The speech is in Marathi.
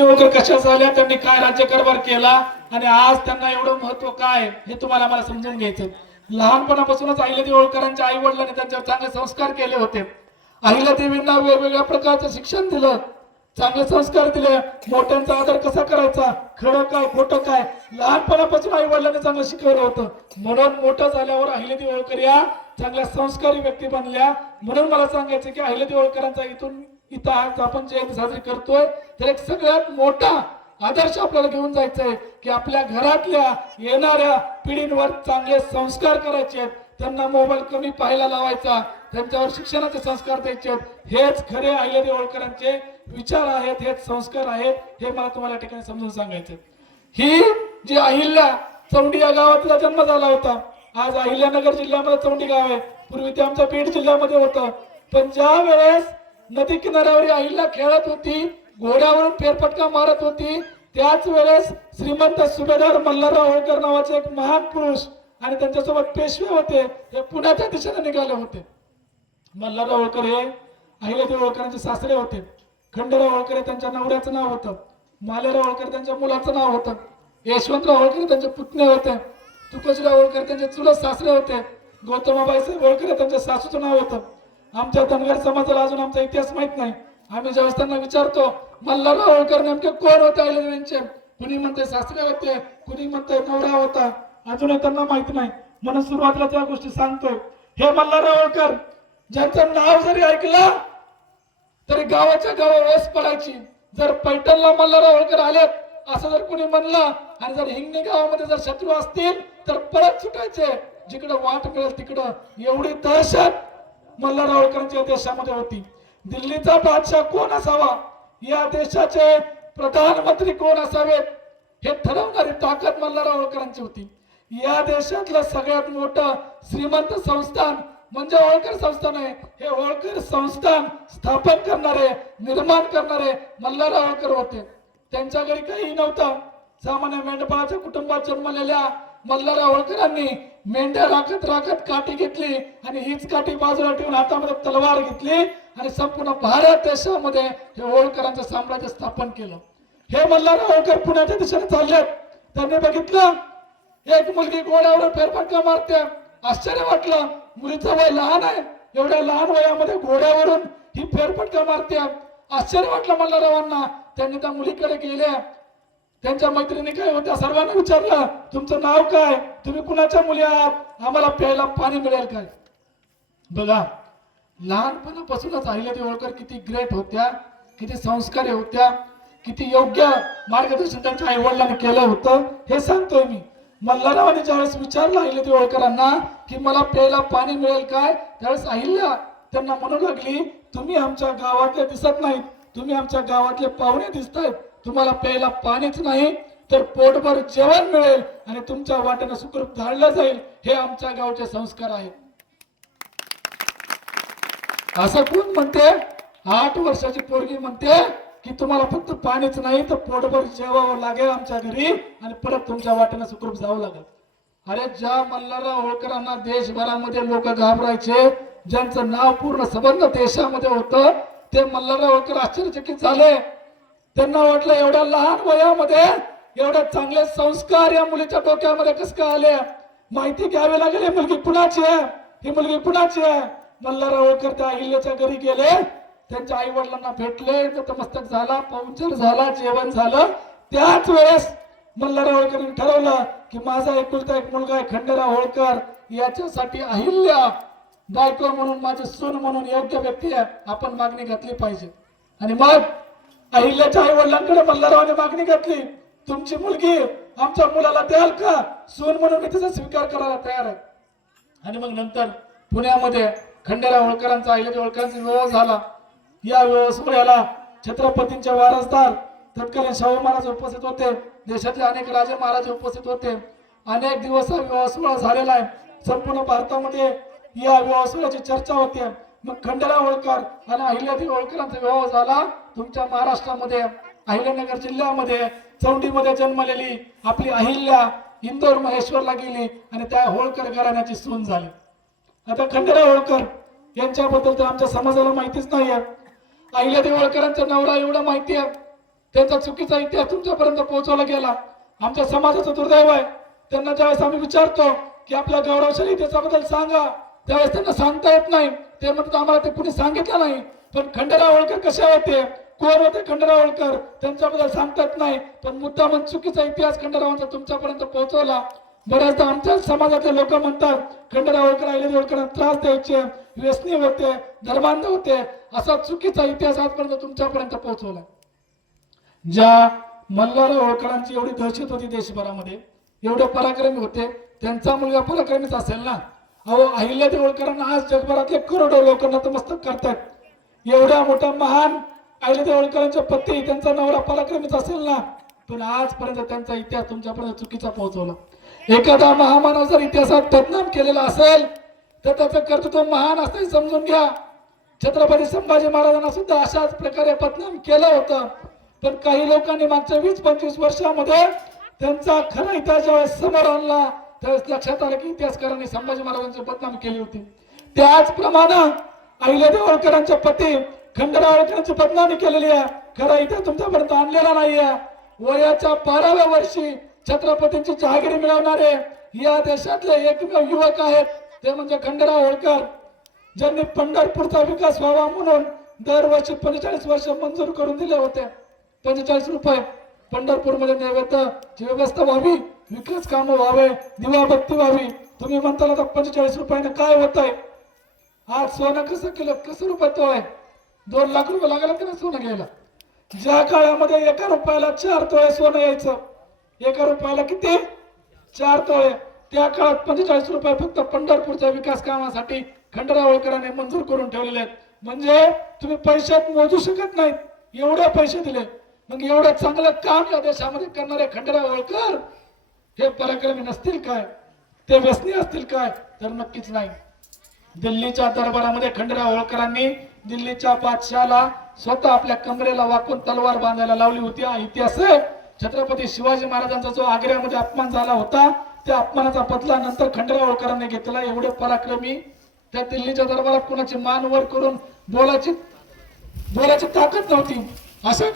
होळकर कशा झाल्या, त्यांनी काय राज्यकारभार केला आणि आज त्यांना एवढं महत्व काय हे तुम्हाला मला समजून घ्यायचं. लहानपणापासूनच अहिल्यादेवी होळकरांच्या आई वडिलांनी त्यांच्यावर चांगले संस्कार केले होते. अहिल्यादेवींना वेगवेगळ्या प्रकारचं शिक्षण दिलं, चांगले संस्कार दिले. मोठ्यांचा आदर कसा करायचा, खरं काय खोटं काय, लहानपणापासून आई वडिलांनी चांगलं शिकवलं होतं. म्हणून मोठं झाल्यावर अहिल्यादेवी होळकर या चांगल्या संस्कारी व्यक्ती बनल्या. म्हणून मला सांगायचं की अहिल्यादेवी होळकरांचा इथं आज आपण जयंती साजरी करतोय तर एक सगळ्यात मोठा आदर्श आपल्याला घेऊन जायचा आहे की आपल्या घरातल्या येणाऱ्या पिढींवर चांगले संस्कार करायचे आहेत, त्यांना मोबाईल कमी पाहायला लावायचा, त्यांच्यावर शिक्षणाचे संस्कार द्यायचे आहेत. हेच खरे अहिल्यादेवी होळकरांचे विचार आहेत, हेच संस्कार आहेत, हे मला तुम्हाला या ठिकाणी समजून सांगायचं. ही जी अहिल्या चौंडी या गावातला जन्म झाला होता. आज अहिल्यानगर जिल्ह्यामध्ये चौंडी गाव आहे, पूर्वी ते आमच्या बीड जिल्ह्यामध्ये होतं. पण ज्या वेळेस नदी किनाऱ्यावर अहिल्या खेळत होती, घोड्यावरून फेरफटका मारत होती, त्याच वेळेस श्रीमंत सुभेदार मल्हारराव होळकर नावाचे एक महान पुरुष आणि त्यांच्यासोबत पेशवे होते, हे पुण्याच्या दिशेने निघाले होते. मल्हारराव होळकर हे अहिल्यादेवी होळकरांचे सासरे होते. खंडेराव होळकर त्यांच्या नवऱ्याचं नाव होतं. मालेराव होळकर त्यांच्या मुलाचं नाव होतं. यशवंतराव होळकर त्यांचे पुतणे होते. तुकोजीराव होळकर त्यांचे चुलत सासरे होते. गौतमाबाई होळकर त्यांच्या सासूचं नाव होतं. आमच्या धनगर समाजाला अजून आमचा इतिहास माहित नाही. आम्ही जेव्हा त्यांना विचारतो मल्हारराव होळकर नेमके कोण होते अहिल्यादेवींचे, कुणी म्हणते सासरे होते, कुणी म्हणते नवरा होता, अजूनही त्यांना माहित नाही. म्हणून सुरुवातीला त्या गोष्टी सांगतोय. हे मल्हारराव होळकर ज्यांचं नाव जरी ऐकलं तरी गावाच्या गावा ओस पडायची. जर पैठणला मल्हारराव होळकर आलेत असं जर कुणी म्हणलं आणि जर हिंगणी गावामध्ये जर शत्रू असतील तर परत सुटायचे, जिकडे वाट मिळेल तिकडं. एवढी दहशत मल्हारराव होळकरांच्या देशामध्ये होती. दिल्लीचा बादशाह कोण असावा, या देशाचे प्रधानमंत्री कोण असावेत हे ठरवणारी ताकद मल्हारराव होळकरांची होती. या देशातलं सगळ्यात मोठं श्रीमंत संस्थान म्हणजे होळकर संस्थान आहे. हे होळकर संस्थान स्थापन करणारे, निर्माण करणारे मल्हारराव होळकर होते. त्यांच्या घरी काही नव्हतं. सामान्य मेंढपाळाच्या कुटुंबात जन्मलेल्या मल्हारराव होळकरांनी मेंढ्या राखत राखत काठी घेतली आणि हीच काठी बाजूला ठेवून हातामध्ये तलवार घेतली आणि संपूर्ण भारत देशामध्ये हे होळकरांचं साम्राज्य स्थापन केलं. हे मल्हारराव होळकर पुण्याच्या दिशेने चाललेत. त्यांनी बघितलं एक मुलगी घोड्यावर फेरफटका मारते. आश्चर्य वाटलं, मुलीचं वय लहान आहे, एवढ्या लहान वयामध्ये घोड्यावरून ही फेरफटका मारते. आश्चर्य वाटलं मल्हाररावांना. त्यांनी त्या मुलीकडे गेले. त्यांच्या मैत्रिणी काय होत्या सर्वांना विचारलं तुमचं नाव काय, तुम्ही कुणाच्या मुली आहात, आम्हाला प्यायला पाणी मिळेल काय. बघा लहानपणापासूनच अहिल्यादेवी होळकर किती ग्रेट होत्या, किती संस्कारी होत्या, किती योग्य मार्गदर्शन त्यांच्या आई वडिलांनी केलं होतं हे सांगतोय मी. मल्हाररावांनी ज्यावेळेस विचारलं अहिल्यादेवी होळकरांना की मला प्यायला पाणी मिळेल काय, त्यावेळेस अहिल्या त्यांना म्हणू लागली तुम्ही आमच्या गावातले दिसत नाहीत, तुम्ही आमच्या गावातले पाहुणे दिसतायत, तुम्हाला प्यायला पाणीच नाही तर पोटभर जेवण मिळेल आणि तुमच्या वाटेनं सुखरूप धाडलं जाईल, हे आमच्या गावचे संस्कार आहेत. असं कोण म्हणते, 8 वर्षाची पोरगी म्हणते की तुम्हाला फक्त पाणीच नाही तर पोटभर जेवावं लागेल आमच्या घरी आणि परत तुमच्या वाटेनं सुखरूप जावं लागेल. अरे ज्या मल्हारराव होळकरांना देशभरामध्ये लोक घाबरायचे, ज्यांचं नाव पूर्ण संबंध देशामध्ये होतं, ते मल्हारराव होळकर आश्चर्यचकित झाले. त्यांना वाटलं एवढ्या लहान वयामध्ये एवढे चांगले संस्कार या मुलीच्या डोक्यामध्ये कसं काय आले. माहिती घ्यावी लागेल ही मुलगी कुणाची आहे, ही मुलगी कुणाची आहे. मल्हारराव होळकर त्या अहिल्याच्या घरी गेले, त्यांच्या आई वडिलांना भेटले, नतमस्तक झाला, पाहुणचार झाला, जेवण झालं. त्याच वेळेस मल्हारराव होळकरांनी ठरवलं की माझा एकुलता एक मुलगा आहे खंडेराव होळकर, याच्यासाठी अहिल्या बायको म्हणून, माझे सून म्हणून योग्य व्यक्ती आहे, आपण मागणी घातली पाहिजे. आणि मग अहिल्याच्या आई वडिलांकडे मल्हाररावांनी मागणी घातली, तुमची मुलगी आमच्या मुलाला द्याल का, सून म्हणून मी तिचा स्वीकार करायला तयार आहे. आणि मग नंतर पुण्यामध्ये खंडेराव होळकरांचा अहिल्यादेवी होळकरांचा विवाह झाला. या विवाह सोहळ्याला छत्रपतींचे वारसदार तत्कालीन शाहू महाराज उपस्थित होते, देशातले अनेक राजे महाराज उपस्थित होते. अनेक दिवस हा विवाह सोहळा झालेला आहे. संपूर्ण भारतामध्ये या विवाह सोहळ्याची चर्चा होते. मग खंडेराव होळकर आणि अहिल्यादेवी होळकरांचा विवाह झाला. तुमच्या महाराष्ट्रामध्ये अहिल्यानगर जिल्ह्यामध्ये चौंडीमध्ये जन्मलेली आपली अहिल्या इंदोर महेश्वरला गेली आणि त्या होळकर घराण्याची सून झाली. आता खंडेराव होळकर यांच्याबद्दल तर आमच्या समाजाला माहितीच नाही आहे. अहिल्यादेवी होळकरांचा नवरा एवढा माहिती आहे. त्यांचा चुकीचा इतिहास तुमच्यापर्यंत पोहोचवला गेला. आमच्या समाजाचं दुर्दैव आहे. त्यांना ज्यावेळेस आम्ही विचारतो की आपल्या गौरवशाली इतिहासाबद्दल सांगा, त्यावेळेस त्यांना सांगता येत नाही. ते म्हणतात आम्हाला ते कुणी सांगितलं नाही. पण खंडेराव होळकर कसे होते, कोण होते खंडेराव होळकर, त्यांच्याबद्दल सांगता येत नाही. पण मुद्दा म्हणून चुकीचा इतिहास खंडेरावांचा तुमच्यापर्यंत पोहोचवला. बऱ्याचदा आमच्या समाजातले लोक म्हणतात खंडेराव होळकर अहिल्यादेवी होळकरांना त्रास द्यायचे, व्यसनी होते, धर्मांध होते, असा चुकीचा इतिहास आजपर्यंत तुमच्यापर्यंत पोहोचवला. ज्या मल्हारराव होळकरांची एवढी दहशत होती देशभरामध्ये, एवढे पराक्रमी होते, त्यांचा मुलगा पराक्रमीच असेल ना. अहो अहिल्यादेवी होळकरांना आज जगभरातले करोडो लोक नतमस्तक करतात. एवढ्या मोठ्या महान अहिल्यादेवी होळकरांचे पती, त्यांचा नवरा पराक्रमीच असेल ना. पण आजपर्यंत त्यांचा इतिहास तुमच्यापर्यंत चुकीचा पोहोचवला. एखादा महामानव जर इतिहासात बदनाम केलेला असेल तर त्याचं कर्तृत्व महान असते समजून घ्या. छत्रपती संभाजी महाराजांना सुद्धा अशाच प्रकारे बदनाम केलं होतं. पण काही लोकांनी मागच्या 20-25 वर्षामध्ये त्यांचा खरा इतिहास ज्यावेळेस समोर आणला त्यावेळेस लक्षात आलं की इतिहासकारांनी संभाजी महाराजांची बदनामी केली होती. त्याचप्रमाणे अहिल्यादेवी होळकरांचे पती खंडेराव होळकरांची बदनामी केलेली आहे. खरा इतिहास तुमच्यापर्यंत आणलेला नाहीये. वयाच्या 12व्या वर्षी छत्रपतींची जहागिरी मिळवणारे या देशातले एकमेव युवक आहेत ते म्हणजे खंडेराव होळकर, ज्यांनी पंढरपूरचा विकास व्हावा म्हणून दरवर्षी 45 वर्ष मंजूर करून दिले होते. 45 रुपये पंढरपूरमध्ये नैवेद्याची व्यवस्था व्हावी, विकास कामं व्हावे, दिवाबत्ती व्हावी. तुम्ही म्हणताल आता 45 रुपयाने काय होत आहे? आज सोनं कसं किलो, कसं रुपये तो आहे? 2 लाख रुपये लागला की नाही सोनं घ्यायला? ज्या काळामध्ये 1 रुपयाला 4 तोळे सोनं यायचं, 1 रुपयाला किती? 4 तोळे. त्या काळात 45 रुपये फक्त पंढरपूरच्या विकास कामासाठी खंडेराव होळकरांनी मंजूर करून ठेवलेले आहेत. म्हणजे तुम्ही पैशात मोजू शकत नाहीत, एवढे पैसे दिले. मग एवढं चांगलं काम या देशामध्ये करणारे खंडेराव होळकर हे पराक्रमी नसतील काय? ते व्यसनी असतील काय? तर नक्कीच नाही. दिल्लीच्या दरबारामध्ये खंडेराव होळकरांनी दिल्लीच्या बादशाहाला स्वतः आपल्या कमरेला वाकून तलवार बांधायला लावली होती. हा इतिहास आहे. छत्रपती शिवाजी महाराजांचा जो आग्र्यामध्ये अपमान झाला होता त्या अपमानाचा बदला नंतर खंडेराव होळकरांनी घेतला. एवढे पराक्रमी त्या दिल्लीच्या दरबारात कोणाची मान वर करून बोलायची ताकद नव्हती. असं